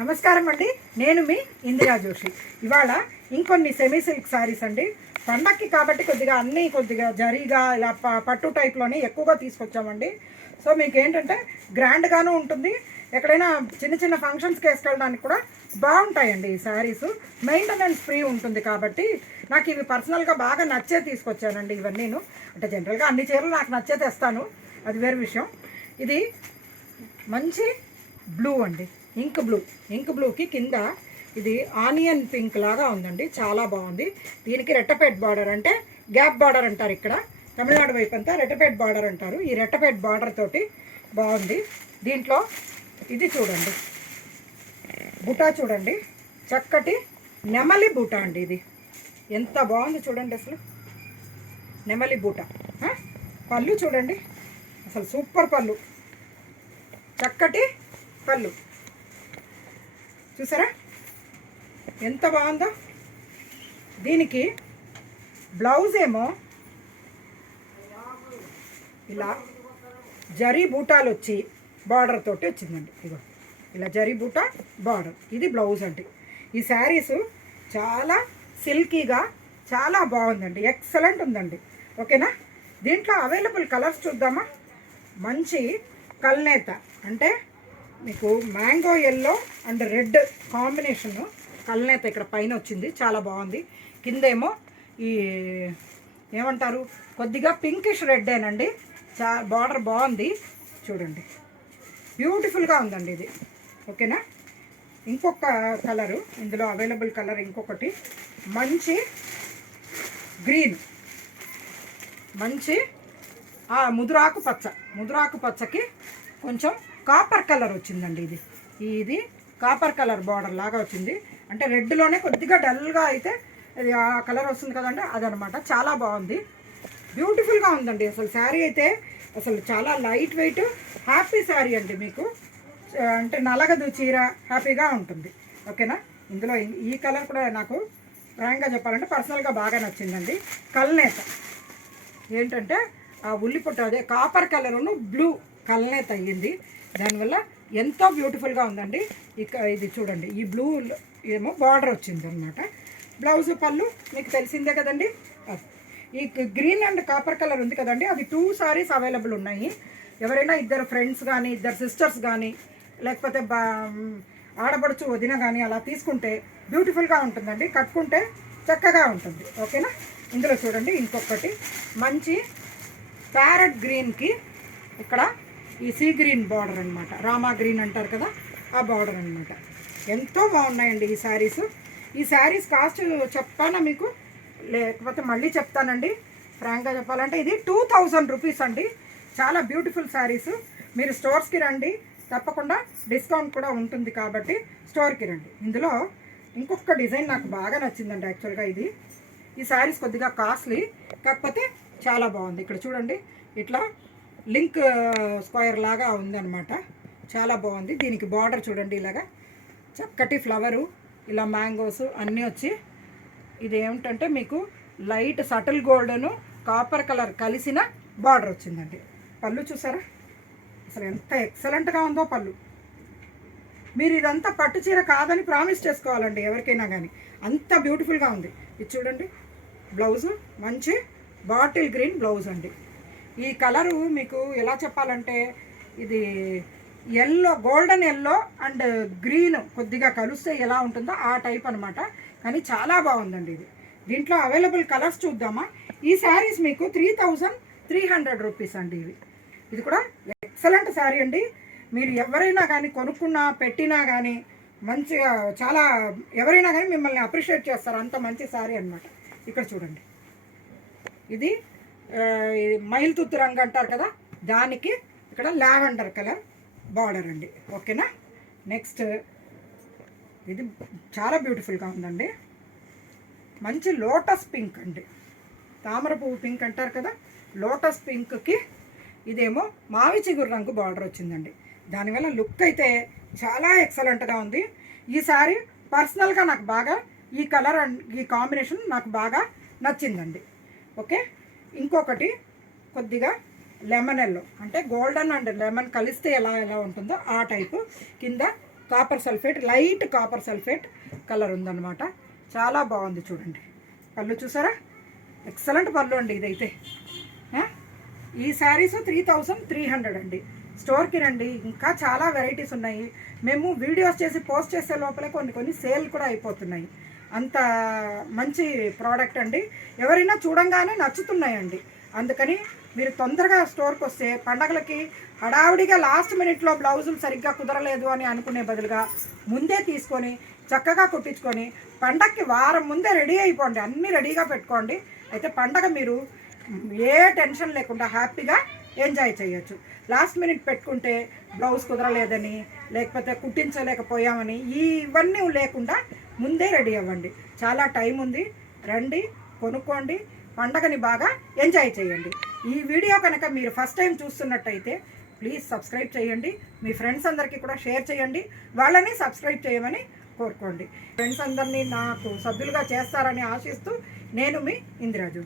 నమస్కారం అండి. నేను మీ ఇందిరా జోషి. ఇవాళ ఇంకొన్ని సెమీ సిల్క్ శారీస్ అండి. పండక్కి కాబట్టి కొద్దిగా జరీగా ఇలా పట్టు టైప్లోనే ఎక్కువగా తీసుకొచ్చామండి. సో మీకు ఏంటంటే గ్రాండ్గాను ఉంటుంది, ఎక్కడైనా చిన్న చిన్న ఫంక్షన్స్కి వేసుకెళ్ళడానికి కూడా బాగుంటాయండి ఈ శారీస్. మెయింటెనెన్స్ ఫ్రీ ఉంటుంది కాబట్టి నాకు ఇవి పర్సనల్గా బాగా నచ్చే తీసుకొచ్చానండి. ఇవన్నీను అంటే జనరల్గా అన్ని చీరలు నాకు నచ్చే తెస్తాను, అది వేరే విషయం. ఇది మంచి బ్లూ అండి, ఇంక్ బ్లూకి కింద ఇది ఆనియన్ పింక్ లాగా ఉందండి, చాలా బాగుంది. దీనికి రెట్టపేట్ బార్డర్ అంటే గ్యాప్ బార్డర్ అంటారు, ఇక్కడ తమిళనాడు వైపు అంతా రెట్టపేట్ బార్డర్ అంటారు. ఈ రెట్టపేట్ బార్డర్ తోటి బాగుంది. దీంట్లో ఇది చూడండి, బుటా చూడండి, చక్కటి నెమలి బూటా అండి. ఇది ఎంత బాగుంది చూడండి, అసలు నెమలి బూటా. పళ్ళు చూడండి, అసలు సూపర్ పళ్ళు, చక్కటి పళ్ళు చూసారా ఎంత బాగుందో. దీనికి బ్లౌజ్ ఏమో ఇలా జరీ బూటాలు వచ్చి బార్డర్ తోటి వచ్చిందండి. ఇగో ఇలా జరీ బూటా బార్డర్, ఇది బ్లౌజ్ అండి. ఈ శారీస్ చాలా సిల్కీగా చాలా బాగుందండి, ఎక్సలెంట్ ఉందండి. ఓకేనా, దీంట్లో అవైలబుల్ కలర్స్ చూద్దామా. మంచి కల్నేత అంటే మీకు mango yellow and red combination కల్నేత ఇక్కడ పైన వచ్చింది, చాలా బాగుంది. కిందేమో ఈ ఏమంటారు కొద్దిగా పింకిష్ రెడ్డేనండి, బార్డర్ బాగుంది చూడండి, బ్యూటిఫుల్గా ఉందండి ఇది. ఓకేనా, ఇంకొక కలరు ఇందులో అవైలబుల్ కలర్ ఇంకొకటి మంచి గ్రీన్, మంచి ముదురాకు పచ్చకి కొంచెం కాపర్ కలర్ వచ్చిందండి. ఇది కాపర్ కలర్ బార్డర్ లాగా వచ్చింది, అంటే రెడ్లోనే కొద్దిగా డల్గా అయితే అది ఆ కలర్ వస్తుంది కదండి, అదనమాట. చాలా బాగుంది, బ్యూటిఫుల్గా ఉందండి. అసలు శారీ అయితే అసలు చాలా లైట్ వెయిట్ హ్యాపీ శారీ అండి. మీకు అంటే నలగదు చీర, హ్యాపీగా ఉంటుంది. ఓకేనా, ఇందులో ఈ కలర్ కూడా నాకు ఫ్రాంక్గా చెప్పాలంటే పర్సనల్గా బాగా నచ్చిందండి. కల్నేత ఏంటంటే ఆ ఉల్లిపొట్టు అదే కాపర్ కలరును బ్లూ కల్నేత అయ్యింది, దానివల్ల ఎంతో బ్యూటిఫుల్గా ఉందండి. ఇది చూడండి, ఈ బ్లూ ఏమో బార్డర్ వచ్చింది అనమాట. బ్లౌజ్ పళ్ళు మీకు తెలిసిందే కదండి. ఈ గ్రీన్ అండ్ కాపర్ కలర్ ఉంది కదండి, అది 2 సారీస్ అవైలబుల్ ఉన్నాయి. ఎవరైనా ఇద్దరు ఫ్రెండ్స్ కానీ ఇద్దరు సిస్టర్స్ కానీ లేకపోతే ఆడపడుచు వదిన కానీ అలా తీసుకుంటే బ్యూటిఫుల్గా ఉంటుందండి, కట్టుకుంటే చక్కగా ఉంటుంది. ఓకేనా, ఇందులో చూడండి ఇంకొకటి మంచి ప్యారెట్ గ్రీన్కి ఇక్కడ ఈ సీ గ్రీన్ బార్డర్ అనమాట, రామా గ్రీన్ అంటారు కదా, ఆ బార్డర్ అనమాట. ఎంతో బాగున్నాయండి ఈ శారీస్. ఈ శారీస్ కాస్ట్ చెప్తానా మీకు, లేకపోతే మళ్ళీ చెప్తానండి. ఫ్రాంక్గా చెప్పాలంటే ఇది 2000 రూపీస్ అండి. చాలా బ్యూటిఫుల్ శారీస్. మీరు స్టోర్స్కి రండి, తప్పకుండా డిస్కౌంట్ కూడా ఉంటుంది కాబట్టి స్టోర్కి రండి. ఇందులో ఇంకొక డిజైన్ నాకు బాగా నచ్చిందండి. యాక్చువల్గా ఈ శారీస్ కొద్దిగా కాస్ట్లీ, కాకపోతే చాలా బాగుంది. ఇక్కడ చూడండి, ఇట్లా లింక్ స్క్వేర్ లాగా ఉందన్నమాట, చాలా బాగుంది. దీనికి బార్డర్ చూడండి, ఇలాగా చక్కటి ఫ్లవరు, ఇలా మ్యాంగోస్ అన్నీ వచ్చి, ఇది ఏమిటంటే మీకు లైట్ సటిల్ గోల్డ్ను కాపర్ కలర్ కలిసిన బార్డర్ వచ్చిందండి. పళ్ళు చూసారా అసలు ఎంత ఎక్సలెంట్గా ఉందో పళ్ళు. మీరు ఇదంతా పట్టు చీర కాదని ప్రామిస్ చేసుకోవాలండి ఎవరికైనా కానీ, అంత బ్యూటిఫుల్గా ఉంది. ఇది చూడండి, బ్లౌజు మంచి బాటిల్ గ్రీన్ బ్లౌజ్ అండి. ఈ కలరు మీకు ఎలా చెప్పాలంటే ఇది yellow, golden yellow and green కొద్దిగా కలిస్తే ఎలా ఉంటుందో ఆ టైప్ అనమాట, కానీ చాలా బాగుందండి ఇది. దీంట్లో అవైలబుల్ కలర్స్ చూద్దామా. ఈ శారీస్ మీకు 3300 రూపీస్ అండి. ఇది కూడా ఎక్సలెంట్ శారీ అండి. మీరు ఎవరైనా కానీ కొనుక్కున్నా పెట్టినా కానీ మంచిగా చాలా ఎవరైనా కానీ మిమ్మల్ని అప్రిషియేట్ చేస్తారు, అంత మంచి శారీ అనమాట. ఇక్కడ చూడండి, ఇది మైల్తుత్తు రంగు అంటారు కదా, దానికి ఇక్కడ లావెండర్ కలర్ బార్డర్ అండి. ఓకేనా, నెక్స్ట్ ఇది చాలా బ్యూటిఫుల్గా ఉందండి. మంచి లోటస్ పింక్ అండి, తామర పువ్వు పింక్ అంటారు కదా, లోటస్ పింక్కి ఇదేమో మావి చిగురు రంగు బార్డర్ వచ్చిందండి. దానివల్ల లుక్ అయితే చాలా ఎక్సలెంట్గా ఉంది. ఈ సారీ పర్సనల్గా నాకు బాగా ఈ కలర్ అండ్ ఈ కాంబినేషన్ నాకు బాగా నచ్చిందండి. ఓకే, ఇంకొకటి కొద్దిగా లెమన్ ఎల్లో అంటే గోల్డెన్ అండ్ లెమన్ కలిస్తే ఎలా ఉంటుందో ఆ టైపు, కింద copper sulphate, light copper sulphate colour ఉందన్నమాట. చాలా బాగుంది చూడండి. పళ్ళు చూసారా, ఎక్సలెంట్ పళ్ళు అండి ఇదైతే. ఈ శారీస్ 3300 అండి. స్టోర్కి రండి, ఇంకా చాలా వెరైటీస్ ఉన్నాయి. మేము వీడియోస్ చేసి పోస్ట్ చేసే లోపలే కొన్ని సేల్ కూడా అయిపోతున్నాయి. అంత మంచి ప్రోడక్ట్ అండి. ఎవరైనా చూడంగానే నచ్చుతున్నాయండి. అందుకని మీరు తొందరగా స్టోర్కి వస్తే పండగలకి హడావుడిగా లాస్ట్ మినిట్లో బ్లౌజులు సరిగ్గా కుదరలేదు అని అనుకునే బదులుగా ముందే తీసుకొని చక్కగా కుట్టించుకొని పండగకి వారం ముందే రెడీ అయిపోండి. అన్నీ రెడీగా పెట్టుకోండి. అయితే పండగ మీరు ఏ టెన్షన్ లేకుండా హ్యాపీగా ఎంజాయ్ చేయొచ్చు. లాస్ట్ మినిట్ పెట్టుకుంటే బ్లౌజ్ కుదరలేదని, లేకపోతే కుట్టించలేకపోయామని ఇవన్నీ లేకుండా ముందే రెడీ అవ్వండి. చాలా టైం ఉంది. రండి, కొనుక్కోండి, పండగని బాగా ఎంజాయ్ చేయండి. ఈ వీడియో కనుక మీరు ఫస్ట్ టైం చూస్తున్నట్టయితే ప్లీజ్ సబ్స్క్రైబ్ చేయండి. మీ ఫ్రెండ్స్ అందరికీ కూడా షేర్ చేయండి. వాళ్ళని సబ్స్క్రైబ్ చేయమని కోరుకోండి. ఫ్రెండ్స్ అందరినీ నాకు సభ్యులుగా చేస్తారని ఆశిస్తూ నేను మీ ఇందిరాజు.